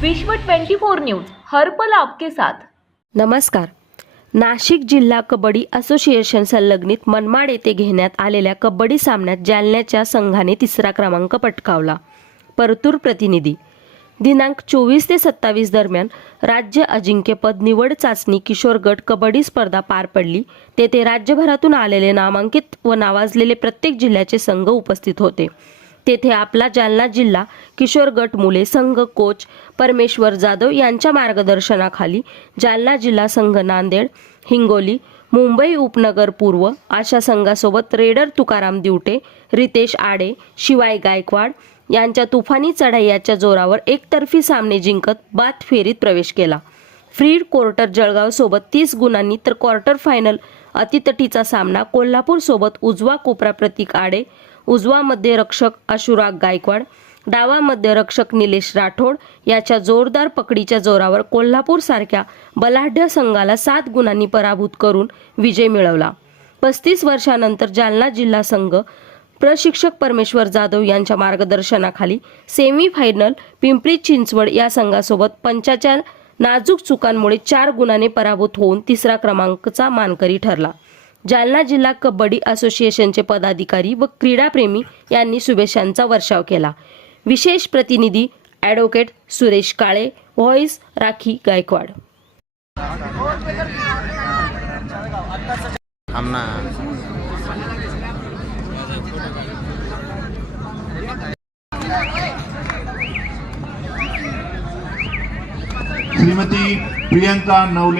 विश्व 24 न्यूज हर्पल आपके साथ. नमस्कार. नाशिक जिल्हा कबड्डी असोसिएशन संलग्नित मनमाड येथे घेण्यात आलेल्या कबड्डी सामन्यात जालन्याच्या संघाने तिसरा क्रमांक पटकावला. परतूर प्रतिनिधी. दिनांक चोवीस ते सत्तावीस दरम्यान राज्य अजिंक्यपद निवड चाचणी किशोर गट कबड्डी स्पर्धा पार पडली. तेथे राज्यभरातून आलेले नामांकित व नावाजलेले प्रत्येक जिल्ह्याचे संघ उपस्थित होते. तेथे आपला जालना जिल्हा किशोर गट मुले संघ कोच परमेश्वर जाधव यांच्या मार्गदर्शनाखाली जालना जिल्हा संघ नांदेड हिंगोली मुंबई उपनगर पूर्व अशा संघासोबत रेडर तुकाराम दिवटे रितेश आडे शिवाय गायकवाड यांच्या तुफानी चढाईच्या जोरावर एकतर्फी सामने जिंकत बाद फेरीत प्रवेश केला. फ्रीड क्वार्टर जळगावसोबत तीस गुणांनी तर क्वार्टर फायनल अतितटीचा सामना कोल्हापूरसोबत उजवा कोपरा प्रतीक आडे उजवा मध्यरक्षक अशुराग गायकवाड डावा मध्यरक्षक निलेश राठोड याच्या जोरदार पकडीच्या जोरावर कोल्हापूर सारख्या बलाढ्य संघाला सात गुणांनी पराभूत करून विजय मिळवला. पस्तीस वर्षानंतर जालना जिल्हा संघ प्रशिक्षक परमेश्वर जाधव यांच्या मार्गदर्शनाखाली सेमी फायनल पिंपरी चिंचवड या संघासोबत पंचाच्या नाजूक चुकांमुळे चार गुणाने पराभूत होऊन तिसरा क्रमांकचा मानकरी ठरला. जालना जिल्हा कबड्डी असोसिएशनचे पदाधिकारी व क्रीडाप्रेमी यांनी शुभेच्छांचा वर्षाव केला. विशेष प्रतिनिधी ॲडव्होकेट सुरेश काळे व्हॉइस राखी गायकवाड. श्रीमती प्रियंका नवले